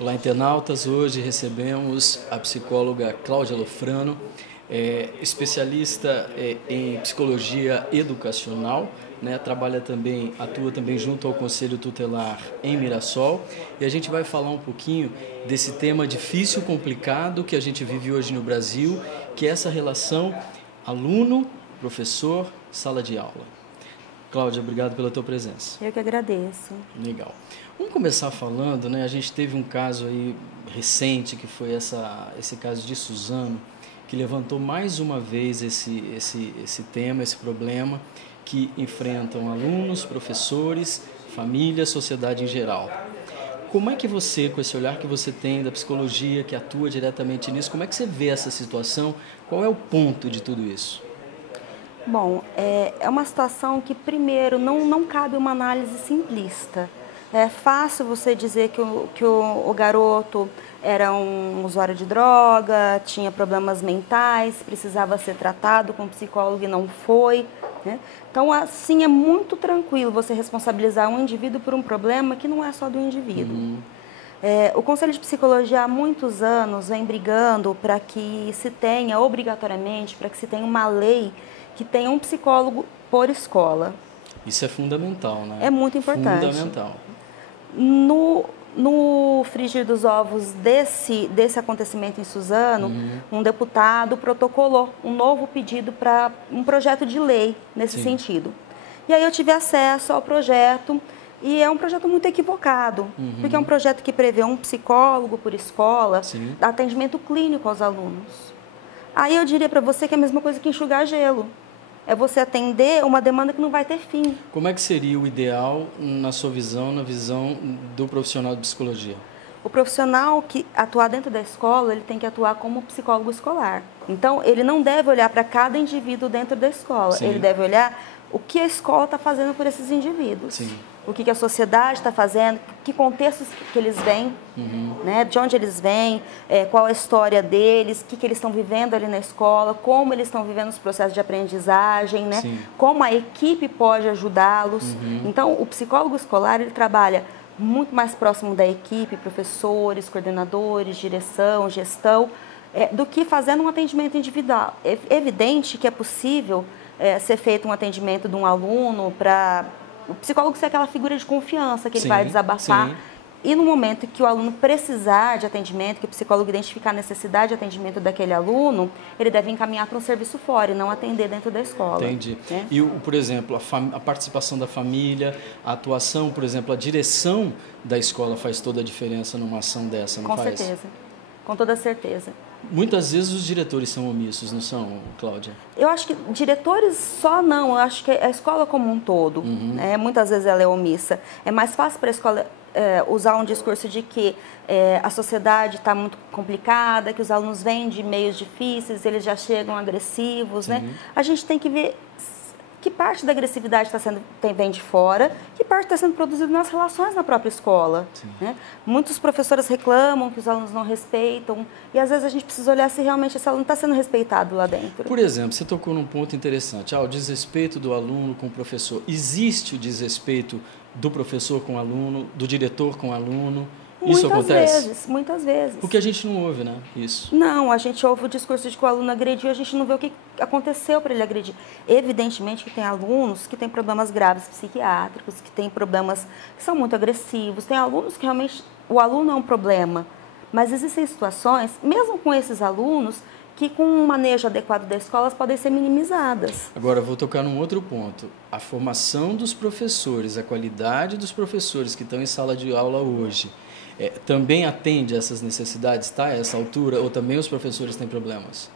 Olá, internautas. Hoje recebemos a psicóloga Cláudia Lofrano, especialista em psicologia educacional, né? Atua também junto ao Conselho Tutelar em Mirassol, e a gente vai falar um pouquinho desse tema difícil, complicado que a gente vive hoje no Brasil, que é essa relação aluno, professor, sala de aula. Cláudia, obrigado pela tua presença. Eu que agradeço. Legal. Vamos começar falando, né? A gente teve um caso aí recente, que foi esse caso de Suzano, que levantou mais uma vez esse tema, esse problema que enfrentam alunos, professores, família, sociedade em geral. Como é que você, com esse olhar que você tem da psicologia, que atua diretamente nisso, como é que você vê essa situação? Qual é o ponto de tudo isso? Bom, é uma situação que, primeiro, não cabe uma análise simplista. É fácil você dizer que o garoto era um usuário de droga, tinha problemas mentais, precisava ser tratado com psicólogo e não foi, né? Então, assim, é muito tranquilo você responsabilizar um indivíduo por um problema que não é só do indivíduo. O Conselho de Psicologia há muitos anos vem brigando para que se tenha, obrigatoriamente, para que se tenha uma lei que tenha um psicólogo por escola. Isso é fundamental, né? É muito importante. Fundamental. No frigir dos ovos desse acontecimento em Suzano, um deputado protocolou um novo pedido para um projeto de lei nesse sentido. E aí eu tive acesso ao projeto, e é um projeto muito equivocado, porque é um projeto que prevê um psicólogo por escola, atendimento clínico aos alunos. Aí eu diria para você que é a mesma coisa que enxugar gelo. É você atender uma demanda que não vai ter fim. Como é que seria o ideal, na sua visão, na visão do profissional de psicologia? O profissional que atuar dentro da escola, ele tem que atuar como psicólogo escolar. Então, ele não deve olhar para cada indivíduo dentro da escola. Sim. Ele deve olhar o que a escola está fazendo por esses indivíduos. Sim. O que a sociedade está fazendo, que contextos que eles vêm, né? De onde eles vêm, qual a história deles, o que eles estão vivendo ali na escola, como eles estão vivendo os processos de aprendizagem, né? Como a equipe pode ajudá-los. Então, o psicólogo escolar, ele trabalha muito mais próximo da equipe, professores, coordenadores, direção, gestão, do que fazendo um atendimento individual. É evidente que é possível ser feito um atendimento de um aluno para... O psicólogo ser aquela figura de confiança que ele vai desabafar. E no momento que o aluno precisar de atendimento, que o psicólogo identificar a necessidade de atendimento daquele aluno, ele deve encaminhar para um serviço fora e não atender dentro da escola. Entendi. E, por exemplo, a participação da família, a atuação, por exemplo, a direção da escola faz toda a diferença numa ação dessa, não faz? Com certeza. Com toda certeza. Muitas vezes os diretores são omissos, não são, Cláudia? Eu acho que diretores só não, eu acho que a escola como um todo, muitas vezes ela é omissa. É mais fácil para a escola usar um discurso de que a sociedade está muito complicada, que os alunos vêm de meios difíceis, eles já chegam agressivos, né? A gente tem que ver que parte da agressividade vem de fora, que parte está sendo produzida nas relações na própria escola. Né? Muitos professores reclamam que os alunos não respeitam, e às vezes a gente precisa olhar se realmente esse aluno está sendo respeitado lá dentro. Por exemplo, você tocou num ponto interessante, o desrespeito do aluno com o professor. Existe o desrespeito do professor com o aluno, do diretor com o aluno? Isso acontece? Muitas vezes. Porque a gente não ouve, né? Isso. Não, a gente ouve o discurso de que o aluno agrediu, a gente não vê o que aconteceu para ele agredir. Evidentemente que tem alunos que têm problemas graves psiquiátricos, que têm problemas que são muito agressivos, tem alunos que realmente o aluno é um problema, mas existem situações, mesmo com esses alunos, que com um manejo adequado da escola podem ser minimizadas. Agora, vou tocar num outro ponto. A formação dos professores, a qualidade dos professores que estão em sala de aula hoje, também atende a essas necessidades, está a essa altura? Ou também os professores têm problemas?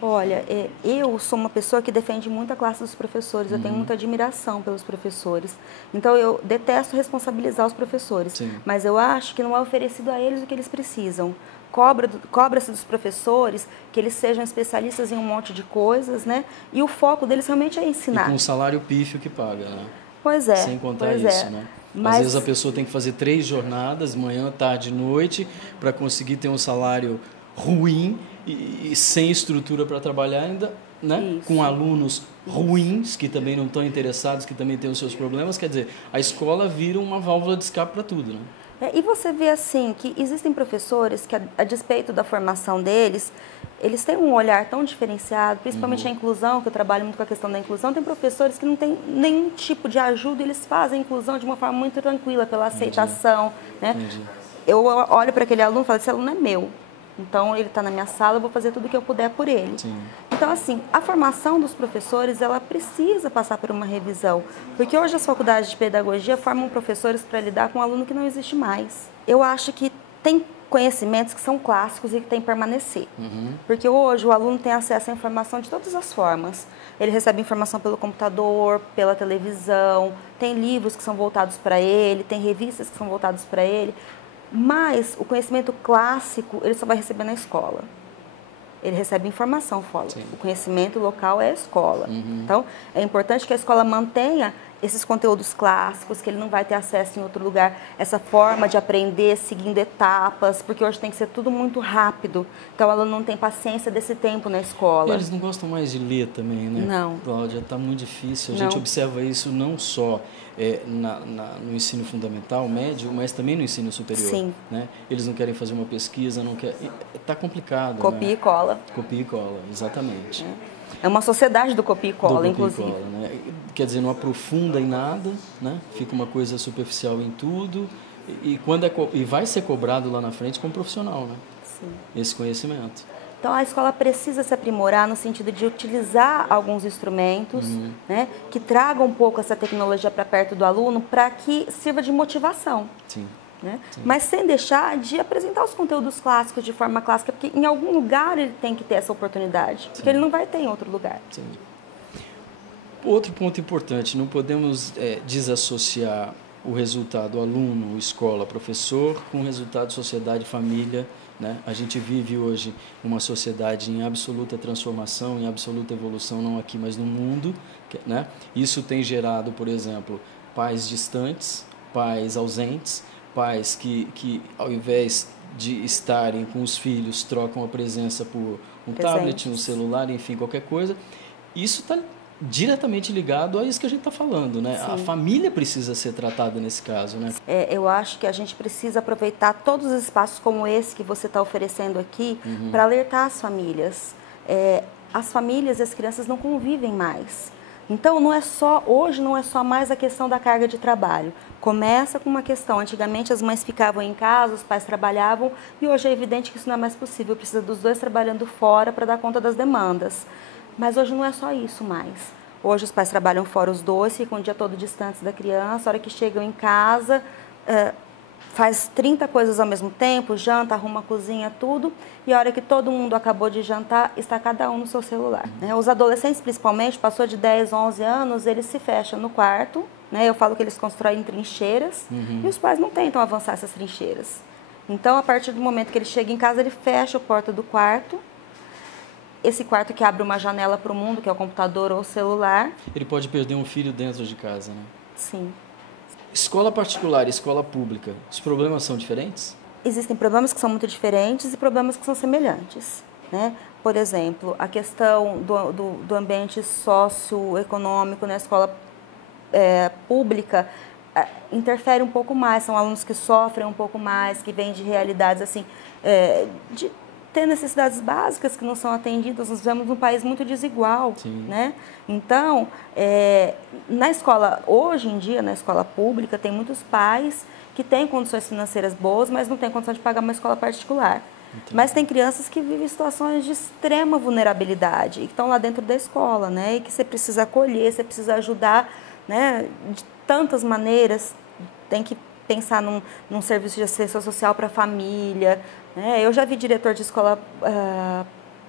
Olha, eu sou uma pessoa que defende muito a classe dos professores, eu tenho muita admiração pelos professores. Então, eu detesto responsabilizar os professores, mas eu acho que não é oferecido a eles o que eles precisam. Cobra-se dos professores que eles sejam especialistas em um monte de coisas, né? E o foco deles realmente é ensinar. E com um salário pífio que paga, né? Pois é. Sem contar isso, né? Às vezes a pessoa tem que fazer 3 jornadas, manhã, tarde e noite, para conseguir ter um salário ruim e sem estrutura para trabalhar ainda, né? Com alunos ruins, que também não estão interessados, que também têm os seus problemas. Quer dizer, a escola vira uma válvula de escape para tudo, né? E você vê assim que existem professores que, a despeito da formação deles, eles têm um olhar tão diferenciado, principalmente a inclusão, que eu trabalho muito com a questão da inclusão. Tem professores que não têm nenhum tipo de ajuda, eles fazem a inclusão de uma forma muito tranquila, pela aceitação. Né? Eu olho para aquele aluno e falo, esse aluno é meu. Então, ele está na minha sala, eu vou fazer tudo o que eu puder por ele. Sim. Então, assim, a formação dos professores, ela precisa passar por uma revisão. Porque hoje as faculdades de pedagogia formam professores para lidar com um aluno que não existe mais. Eu acho que tem conhecimentos que são clássicos e que têm que permanecer. Porque hoje o aluno tem acesso à informação de todas as formas. Ele recebe informação pelo computador, pela televisão, tem livros que são voltados para ele, tem revistas que são voltadas para ele. Mas o conhecimento clássico, ele só vai receber na escola. Ele recebe informação fora. Sim. O conhecimento local é a escola. Então, é importante que a escola mantenha esses conteúdos clássicos, que ele não vai ter acesso em outro lugar. Essa forma de aprender seguindo etapas, porque hoje tem que ser tudo muito rápido. Então, o aluno não tem paciência desse tempo na escola. E eles não gostam mais de ler também, né? Não. Cláudia, está muito difícil. A gente observa isso não só no ensino fundamental, médio, mas também no ensino superior. Sim. Né? Eles não querem fazer uma pesquisa, não querem... Está complicado. Copia e cola. Copia e cola, exatamente. É uma sociedade do copia e cola, inclusive. Cola, né? Quer dizer, não aprofunda em nada, né? Fica uma coisa superficial em tudo e vai ser cobrado lá na frente como profissional, né? Sim. Esse conhecimento. Então, a escola precisa se aprimorar no sentido de utilizar alguns instrumentos, né, que tragam um pouco essa tecnologia para perto do aluno para que sirva de motivação. Sim. Né? Sim. Mas sem deixar de apresentar os conteúdos clássicos de forma clássica, porque em algum lugar ele tem que ter essa oportunidade, Sim. porque ele não vai ter em outro lugar. Sim. Outro ponto importante, não podemos desassociar o resultado aluno, escola, professor, com o resultado sociedade, família. Né? A gente vive hoje uma sociedade em absoluta transformação, em absoluta evolução, não aqui, mas no mundo. Né? Isso tem gerado, por exemplo, pais distantes, pais ausentes, pais que ao invés de estarem com os filhos, trocam a presença por um tablet, um celular, enfim, qualquer coisa. Isso está diretamente ligado a isso que a gente está falando, né? Sim. A família precisa ser tratada nesse caso, né? Eu acho que a gente precisa aproveitar todos os espaços como esse que você está oferecendo aqui para alertar as famílias. As famílias e as crianças não convivem mais. Então, hoje não é só mais a questão da carga de trabalho. Começa com uma questão, antigamente as mães ficavam em casa, os pais trabalhavam, e hoje é evidente que isso não é mais possível, precisa dos dois trabalhando fora para dar conta das demandas. Mas hoje não é só isso mais. Hoje os pais trabalham fora os dois, ficam o dia todo distantes da criança, a hora que chegam em casa, faz 30 coisas ao mesmo tempo, janta, arruma a cozinha, tudo, e a hora que todo mundo acabou de jantar, está cada um no seu celular. Né? Os adolescentes, principalmente, passou de 10, 11 anos, eles se fecham no quarto, né? Eu falo que eles constroem trincheiras, e os pais não tentam avançar essas trincheiras. Então, a partir do momento que ele chega em casa, ele fecha a porta do quarto, esse quarto que abre uma janela para o mundo, que é o computador ou o celular. Ele pode perder um filho dentro de casa, né? Sim. Escola particular e escola pública, os problemas são diferentes? Existem problemas que são muito diferentes e problemas que são semelhantes. Né? Por exemplo, a questão do ambiente socioeconômico na escola pública interfere um pouco mais. São alunos que sofrem um pouco mais, que vêm de realidades assim, de ter necessidades básicas que não são atendidas. Nós vivemos num país muito desigual, né? Então, na escola, hoje em dia, na escola pública, tem muitos pais que têm condições financeiras boas, mas não têm condição de pagar uma escola particular. Entendi. Mas tem crianças que vivem situações de extrema vulnerabilidade e que estão lá dentro da escola, né? E que você precisa acolher, você precisa ajudar, né? De tantas maneiras. Tem que pensar num serviço de assistência social para a família. Eu já vi diretor de escola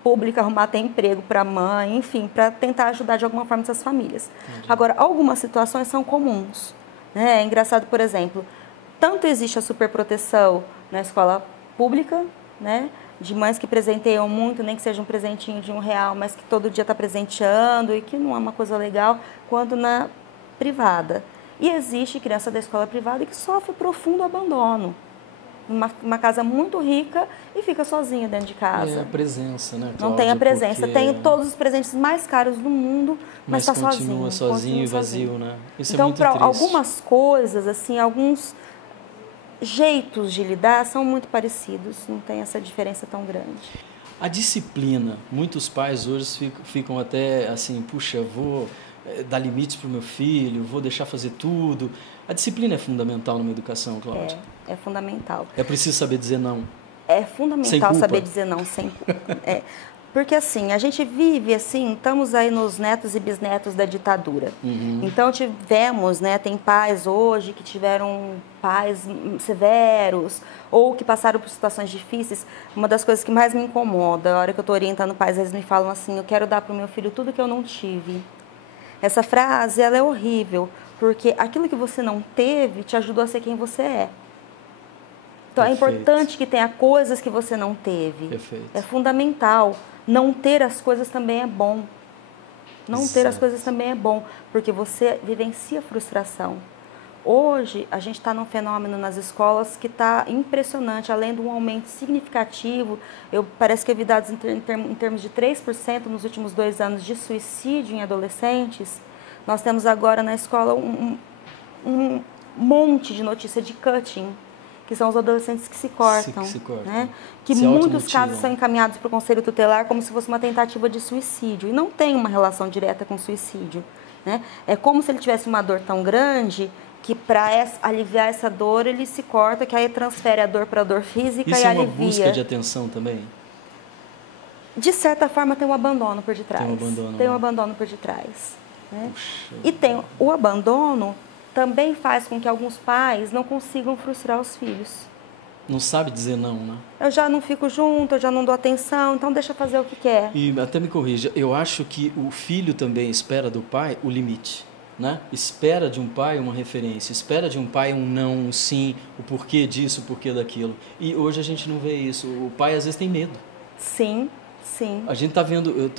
pública arrumar até emprego para a mãe, enfim, para tentar ajudar de alguma forma essas famílias. Entendi. Agora, algumas situações são comuns. É engraçado, por exemplo, tanto existe a superproteção na escola pública, né, de mães que presenteiam muito, nem que seja um presentinho de R$1, mas que todo dia está presenteando e que não é uma coisa legal, quanto na privada. E existe criança da escola privada que sofre profundo abandono. Uma casa muito rica e fica sozinha dentro de casa. É a presença, né, Cláudia? Não tem a presença. Porque... Tem todos os presentes mais caros do mundo, mas está sozinho. Continua sozinho e vazio, né? Isso então, é muito triste. Algumas coisas, assim, alguns jeitos de lidar são muito parecidos, não tem essa diferença tão grande. A disciplina, muitos pais hoje ficam até assim, puxa, vou dar limites para o meu filho, vou deixar fazer tudo. A disciplina é fundamental numa educação, Cláudia? É fundamental. É preciso saber dizer não? É fundamental saber dizer não, sem culpa. Porque assim, a gente vive assim, estamos aí nos netos e bisnetos da ditadura. Então tivemos, né, tem pais hoje que tiveram pais severos ou que passaram por situações difíceis. Uma das coisas que mais me incomoda, a hora que eu estou orientando pais, eles me falam assim, eu quero dar para o meu filho tudo que eu não tive. Essa frase, ela é horrível, porque aquilo que você não teve te ajudou a ser quem você é. Então, é importante que tenha coisas que você não teve. Perfeito. É fundamental. Não ter as coisas também é bom. Não ter as coisas também é bom, porque você vivencia frustração. Hoje, a gente está num fenômeno nas escolas que está impressionante, além de um aumento significativo. Parece que eu vi dados em termos de 3% nos últimos 2 anos de suicídio em adolescentes. Nós temos agora na escola um monte de notícia de cutting, que são os adolescentes que se cortam. Né? Que muitos casos são encaminhados para o Conselho Tutelar como se fosse uma tentativa de suicídio. E não tem uma relação direta com suicídio. Né? É como se ele tivesse uma dor tão grande que para aliviar essa dor ele se corta, que aí transfere a dor para a dor física e alivia. Isso é uma busca de atenção também? De certa forma tem um abandono por detrás. Tem um abandono por detrás. Né? E tem o abandono também faz com que alguns pais não consigam frustrar os filhos. Não sabe dizer não, né? Eu já não fico junto, eu já não dou atenção, então deixa fazer o que quer. E até me corrija, eu acho que o filho também espera do pai o limite, né? Espera de um pai uma referência, espera de um pai um não, um sim, o porquê disso, o porquê daquilo. E hoje a gente não vê isso. O pai às vezes tem medo. Sim. Sim. A gente está vendo,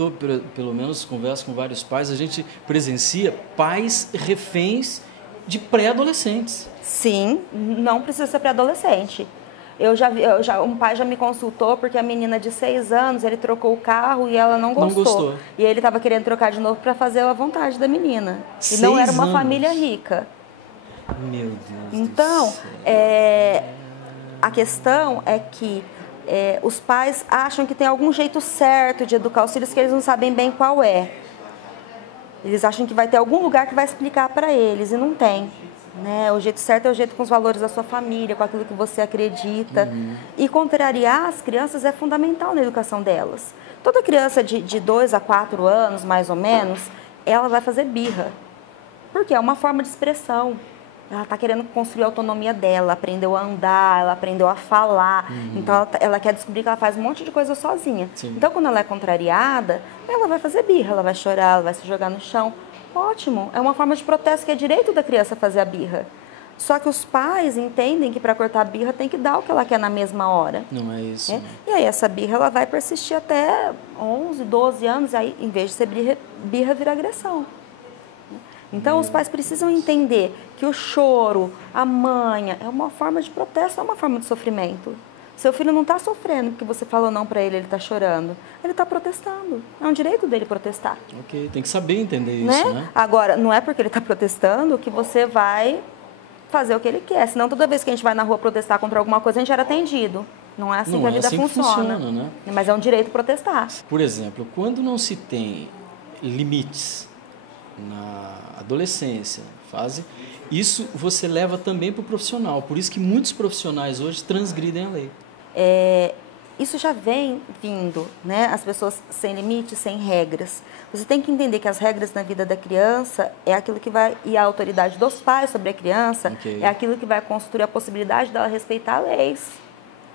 pelo menos converso com vários pais, a gente presencia pais reféns de pré-adolescentes. Sim, não precisa ser pré-adolescente. Um pai já me consultou porque a menina de 6 anos, ele trocou o carro e ela não gostou. E ele estava querendo trocar de novo para fazer a vontade da menina. E não era uma família rica. Meu Deus então, do céu. A questão é que os pais acham que tem algum jeito certo de educar os filhos que eles não sabem bem qual é. Eles acham que vai ter algum lugar que vai explicar para eles, e não tem. Né? O jeito certo é o jeito com os valores da sua família, com aquilo que você acredita. E contrariar as crianças é fundamental na educação delas. Toda criança de 2 a 4 anos, mais ou menos, ela vai fazer birra. Porque é uma forma de expressão. Ela está querendo construir a autonomia dela, aprendeu a andar, ela aprendeu a falar. Então, ela quer descobrir que ela faz um monte de coisa sozinha. Sim. Então, quando ela é contrariada, ela vai fazer birra, ela vai chorar, ela vai se jogar no chão. Ótimo, é uma forma de protesto que é direito da criança fazer a birra. Só que os pais entendem que para cortar a birra tem que dar o que ela quer na mesma hora. Não é isso. Né? E aí essa birra ela vai persistir até 11, 12 anos, e aí em vez de ser birra vira agressão. Então, os pais precisam entender que o choro, a manha, é uma forma de protesto, é uma forma de sofrimento. Seu filho não está sofrendo porque você falou não para ele está chorando. Ele está protestando. É um direito dele protestar. Ok, tem que saber entender isso, né? Agora, não é porque ele está protestando que você vai fazer o que ele quer. Senão, toda vez que a gente vai na rua protestar contra alguma coisa, a gente era atendido. Não é assim que a vida funciona. Né? Mas é um direito protestar. Por exemplo, quando não se tem limites na adolescência, isso você leva também para o profissional. Por isso que muitos profissionais hoje transgridem a lei. Isso já vem vindo, né? As pessoas sem limites, sem regras. Você tem que entender que as regras na vida da criança é aquilo que vai... E a autoridade dos pais sobre a criança é aquilo que vai construir a possibilidade dela respeitar leis.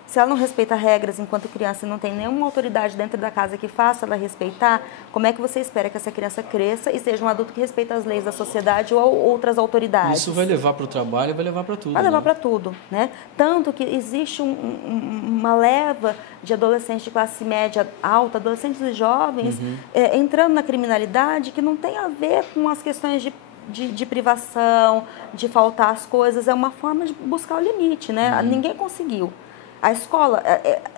Se ela não respeita regras enquanto criança e não tem nenhuma autoridade dentro da casa que faça ela respeitar, como é que você espera que essa criança cresça e seja um adulto que respeita as leis da sociedade ou outras autoridades? Isso vai levar para o trabalho e vai levar para tudo. Vai levar para tudo, né? Tanto que existe uma leva de adolescentes de classe média alta, adolescentes e jovens, entrando na criminalidade que não tem a ver com as questões de privação, de faltar as coisas. É uma forma de buscar o limite, né? Ninguém conseguiu. A escola,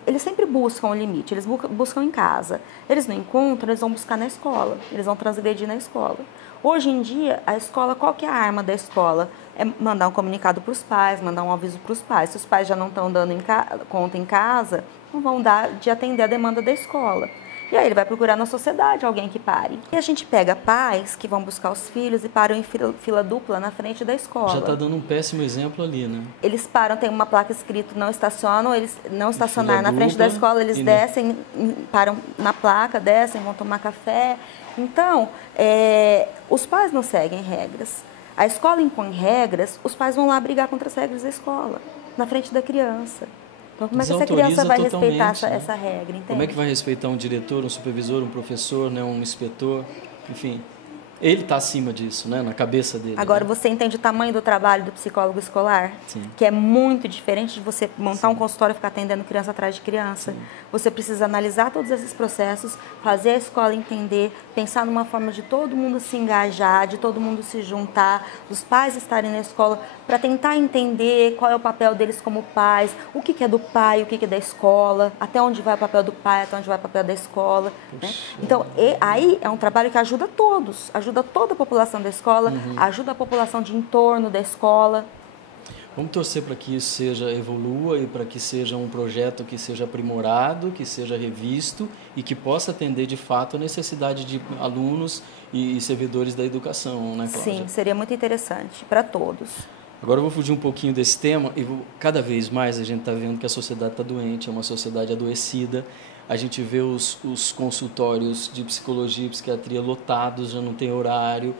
eles sempre buscam o limite, eles buscam em casa. Eles não encontram, eles vão buscar na escola, eles vão transgredir na escola. Hoje em dia, a escola, qual que é a arma da escola? É mandar um comunicado para os pais, mandar um aviso para os pais. Se os pais já não estão dando conta em casa, não vão dar de atender a demanda da escola. E aí ele vai procurar na sociedade alguém que pare. E a gente pega pais que vão buscar os filhos e param em fila dupla na frente da escola. Já está dando um péssimo exemplo ali, né? Eles param, tem uma placa escrito não estacionam, eles não estacionar na frente da escola, eles descem, param na placa, descem, vão tomar café. Então, os pais não seguem regras. A escola impõe regras, os pais vão lá brigar contra as regras da escola, na frente da criança. Então, como é que essa criança vai respeitar essa regra? Entende? Como é que vai respeitar um diretor, um supervisor, um professor, né, um inspetor? Enfim, ele está acima disso, né, na cabeça dele. Agora, né? Você entende o tamanho do trabalho do psicólogo escolar? Sim. Que é muito diferente de você montar Sim. um consultório e ficar atendendo criança atrás de criança. Sim. Você precisa analisar todos esses processos, fazer a escola entender, pensar numa forma de todo mundo se engajar, de todo mundo se juntar, dos pais estarem na escola, para tentar entender qual é o papel deles como pais, o que é do pai, o que é da escola, até onde vai o papel do pai, até onde vai o papel da escola. Né? Então, aí é um trabalho que ajuda todos, ajuda toda a população da escola, ajuda a população de entorno da escola. Vamos torcer para que isso evolua e para que seja um projeto que seja aprimorado, que seja revisto e que possa atender de fato a necessidade de alunos e servidores da educação, né, Cláudia? Sim, seria muito interessante para todos. Agora eu vou fugir um pouquinho desse tema e cada vez mais a gente está vendo que a sociedade está doente, é uma sociedade adoecida. A gente vê os consultórios de psicologia e psiquiatria lotados, já não tem horário.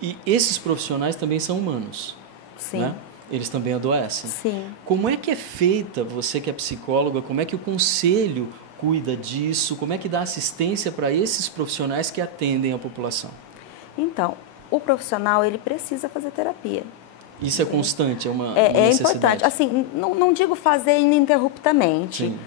E esses profissionais também são humanos. Sim. Né? Eles também adoecem. Sim. Como é que é feita, você que é psicóloga, como é que o conselho cuida disso? Como é que dá assistência para esses profissionais que atendem a população? Então, o profissional, ele precisa fazer terapia. Isso é constante, é uma necessidade. É importante. Assim, não digo fazer ininterruptamente. Sim.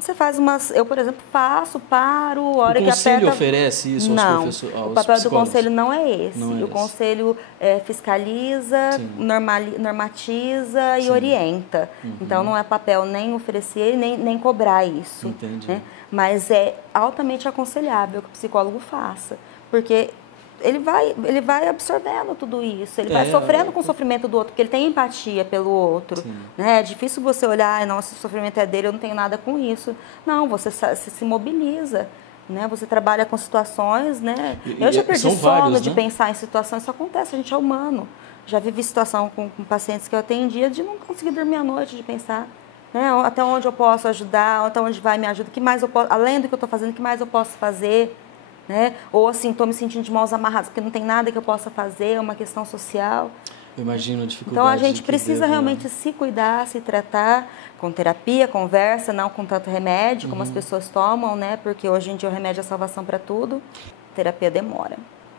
Você faz umas... Eu, por exemplo, paro, hora que aperta... O conselho oferece isso aos professores? Não, o papel do conselho não é esse. Não é o conselho fiscaliza, normatiza e Sim. orienta. Então, não é papel nem oferecer, nem cobrar isso. Entendi. Né? Mas é altamente aconselhável que o psicólogo faça. Porque ele vai absorvendo tudo isso, ele vai sofrendo com o sofrimento do outro, porque ele tem empatia pelo outro. Né? É difícil você olhar, não, esse sofrimento é dele, eu não tenho nada com isso. Não, você se mobiliza, né? Você trabalha com situações, né? Eu já perdi sono de pensar em situações, isso acontece, a gente é humano. Já vivi situação com pacientes que eu atendia de não conseguir dormir à noite, de pensar, né? Até onde eu posso ajudar, até onde vai me ajuda, que mais eu posso, além do que eu estou fazendo, o que mais eu posso fazer? Né? Ou assim, estou me sentindo de mãos amarradas, porque não tem nada que eu possa fazer, é uma questão social. Eu imagino a dificuldade. Então, a gente precisa realmente se cuidar, se tratar com terapia, conversa, não com tanto remédio, como as pessoas tomam, né? Porque hoje em dia o remédio é a salvação para tudo. Terapia demora.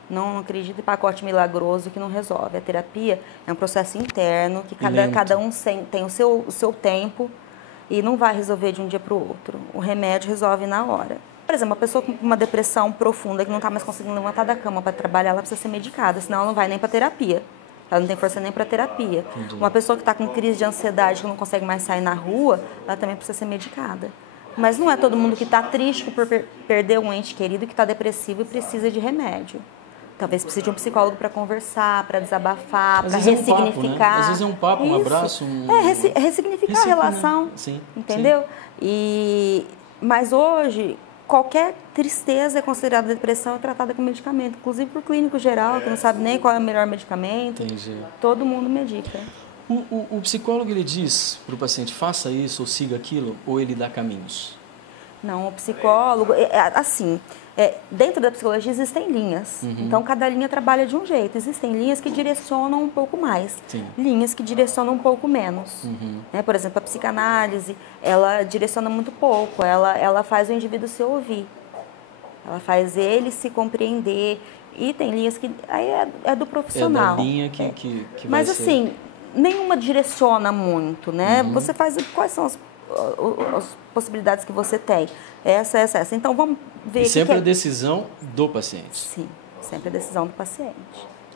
Não acredito em pacote milagroso que não resolve. A terapia é um processo interno, que cada um tem o seu tempo e não vai resolver de um dia para o outro. O remédio resolve na hora. Por exemplo, uma pessoa com uma depressão profunda que não está mais conseguindo levantar da cama para trabalhar, ela precisa ser medicada, senão ela não vai nem para terapia. Ela não tem força nem para terapia. Entendi. Uma pessoa que está com crise de ansiedade, que não consegue mais sair na rua, ela também precisa ser medicada. Mas não é todo mundo que está triste por perder um ente querido, que está depressivo e precisa de remédio. Talvez precise de um psicólogo para conversar, para desabafar, para ressignificar. É um papo, né? Às vezes é um papo, um abraço. Ressignificar a relação. Sim, entendeu? Sim. Mas hoje, qualquer tristeza é considerada depressão e tratada com medicamento. Inclusive por clínico geral, que não sabe nem qual é o melhor medicamento. Entendi. Todo mundo medica. O psicólogo, ele diz para o paciente, faça isso ou siga aquilo, ou ele dá caminhos? Não, o psicólogo, dentro da psicologia existem linhas. Então, cada linha trabalha de um jeito. Existem linhas que direcionam um pouco mais, Sim. linhas que direcionam um pouco menos. Né? Por exemplo, a psicanálise, ela direciona muito pouco, ela faz o indivíduo se ouvir. Ela faz ele se compreender. E tem linhas que aí é do profissional. É da linha que vai Mas, ser... assim, nenhuma direciona muito, né? Você faz quais são as possibilidades que você tem. Essa. Então, vamos ver... E sempre a decisão do paciente. Sim, sempre a decisão do paciente.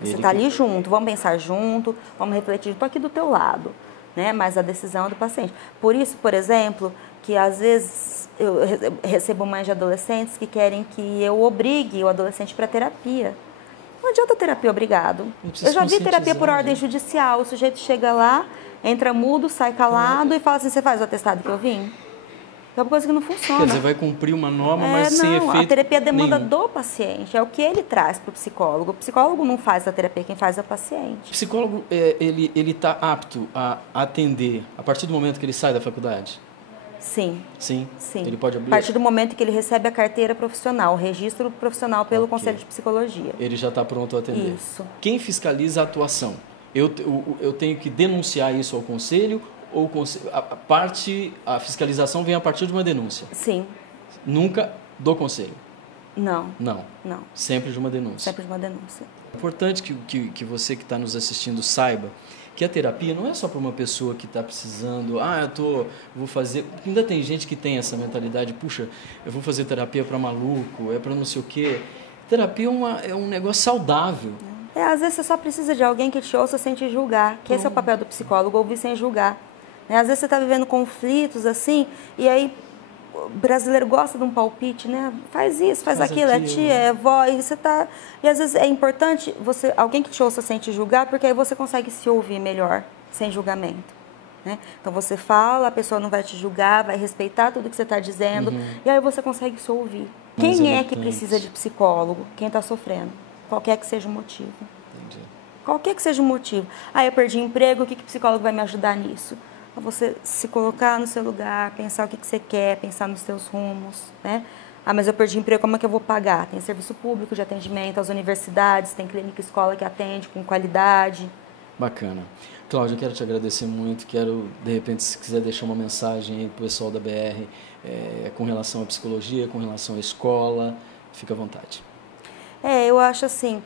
Você está ali junto, vamos pensar junto, vamos refletir, estou aqui do teu lado. né? Mas a decisão é do paciente. Por isso, por exemplo, que às vezes eu recebo mães de adolescentes que querem que eu obrigue o adolescente para terapia. Não adianta terapia obrigado. Eu já vi terapia por ordem judicial. O sujeito chega lá, entra mudo, sai calado e fala assim, você faz o atestado que eu vim? É uma coisa que não funciona. Quer dizer, vai cumprir uma norma, mas sem efeito a terapia demanda nenhum. do paciente. É o que ele traz para o psicólogo. O psicólogo não faz a terapia, quem faz é o paciente. O psicólogo, ele está apto a atender a partir do momento que ele sai da faculdade? Sim. Sim? Sim. Ele pode abrir? A partir do momento que ele recebe a carteira profissional, o registro profissional pelo Conselho de Psicologia. Ele já está pronto a atender. Isso. Quem fiscaliza a atuação? Eu tenho que denunciar isso ao Conselho ou a fiscalização vem a partir de uma denúncia? Sim. Nunca do Conselho? Não. Não. Não. Sempre de uma denúncia? Sempre de uma denúncia. É importante que você que está nos assistindo saiba que a terapia não é só para uma pessoa que está precisando, vou fazer... Ainda tem gente que tem essa mentalidade, puxa, eu vou fazer terapia para maluco, é para não sei o quê. Terapia é um negócio saudável. Às vezes você só precisa de alguém que te ouça sem te julgar, que esse é o papel do psicólogo, ouvir sem julgar. Às vezes você está vivendo conflitos assim, e aí o brasileiro gosta de um palpite, né? Faz isso, faz aquilo, é tia, é vó, e você tá... E às vezes é importante alguém que te ouça sem te julgar, porque aí você consegue se ouvir melhor, sem julgamento. Né? Então você fala, a pessoa não vai te julgar, vai respeitar tudo que você está dizendo, e aí você consegue se ouvir. Quem é que precisa de psicólogo? Quem está sofrendo, qualquer que seja o motivo. Entendi. Qualquer que seja o motivo. Eu perdi emprego, o que o psicólogo vai me ajudar nisso? Você se colocar no seu lugar, pensar o que você quer, pensar nos seus rumos, né? Mas eu perdi emprego, como é que eu vou pagar? Tem serviço público de atendimento, as universidades, tem clínica escola que atende com qualidade. Bacana. Cláudia, eu quero te agradecer muito, de repente, se quiser deixar uma mensagem aí para o pessoal da BR, com relação à psicologia, com relação à escola, fica à vontade. Eu acho assim,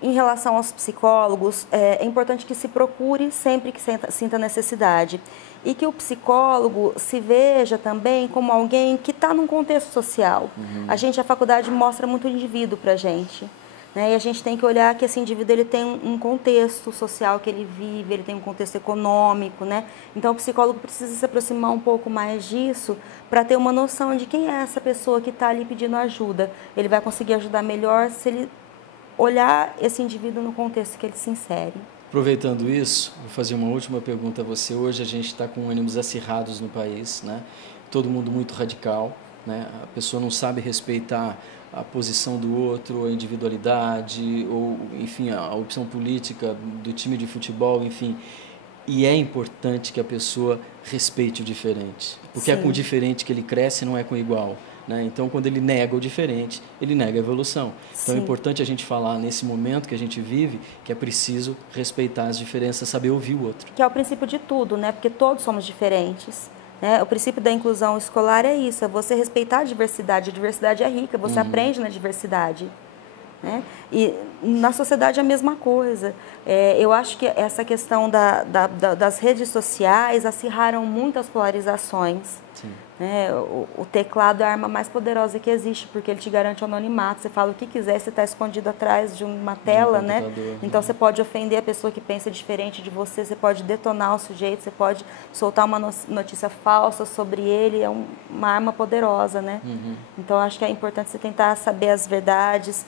em relação aos psicólogos, é importante que se procure sempre que sinta necessidade. E que o psicólogo se veja também como alguém que está num contexto social. A faculdade mostra muito o indivíduo para a gente. Né? E a gente tem que olhar que esse indivíduo ele tem um contexto social que ele vive, ele tem um contexto econômico. Né? Então o psicólogo precisa se aproximar um pouco mais disso para ter uma noção de quem é essa pessoa que está ali pedindo ajuda. Ele vai conseguir ajudar melhor se ele olhar esse indivíduo no contexto que ele se insere. Aproveitando isso, vou fazer uma última pergunta a você. Hoje a gente está com ânimos acirrados no país, né? Todo mundo muito radical, né? A pessoa não sabe respeitar a posição do outro, a individualidade, ou, enfim, a opção política do time de futebol, enfim. E é importante que a pessoa respeite o diferente, porque Sim. É com o diferente que ele cresce, não é com o igual. Né? Então, quando ele nega o diferente, ele nega a evolução. Então, Sim. É importante a gente falar, nesse momento que a gente vive, que é preciso respeitar as diferenças, saber ouvir o outro. Que é o princípio de tudo, né? Porque todos somos diferentes. Né? O princípio da inclusão escolar é isso, é você respeitar a diversidade. A diversidade é rica, você aprende na diversidade. Né? E na sociedade é a mesma coisa. Eu acho que essa questão das redes sociais acirraram muitas polarizações. Sim. Né? O teclado é a arma mais poderosa que existe, porque ele te garante o anonimato. Você fala o que quiser, você está escondido atrás de uma tela, né? Então você pode ofender a pessoa que pensa diferente de você, você pode detonar o sujeito, você pode soltar uma notícia falsa sobre ele, é uma arma poderosa, né? Então acho que é importante você tentar saber as verdades,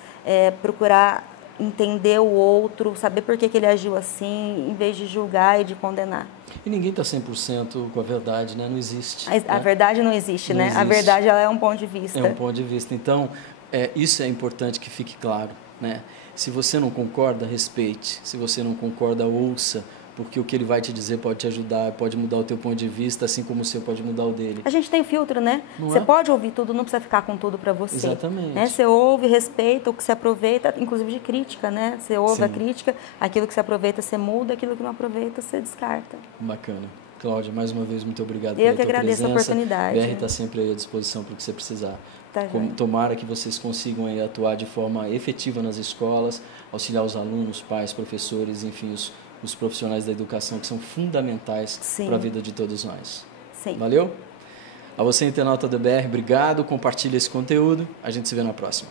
procurar entender o outro, saber por que ele agiu assim, em vez de julgar e de condenar. E ninguém está 100% com a verdade, né? Não existe. A verdade não existe, né? Existe. A verdade ela é um ponto de vista. É um ponto de vista. Então, isso é importante que fique claro, né? Se você não concorda, respeite. Se você não concorda, ouça. Porque o que ele vai te dizer pode te ajudar, pode mudar o teu ponto de vista, assim como o seu pode mudar o dele. A gente tem filtro, né? Você pode ouvir tudo, não precisa ficar com tudo para você. Exatamente. Né? Você ouve, respeita, o que você aproveita, inclusive de crítica, né? Você ouve Sim. a crítica, aquilo que você aproveita, você muda, aquilo que não aproveita, você descarta. Bacana. Cláudia, mais uma vez, muito obrigado pela tua presença. Eu que agradeço a oportunidade. BR está sempre aí à disposição para o que você precisar. Tá, tomara que vocês consigam aí atuar de forma efetiva nas escolas, auxiliar os alunos, pais, professores, enfim, os profissionais da educação que são fundamentais para a vida de todos nós. Sim. Valeu? A você, internauta da BR, obrigado, compartilhe esse conteúdo, a gente se vê na próxima.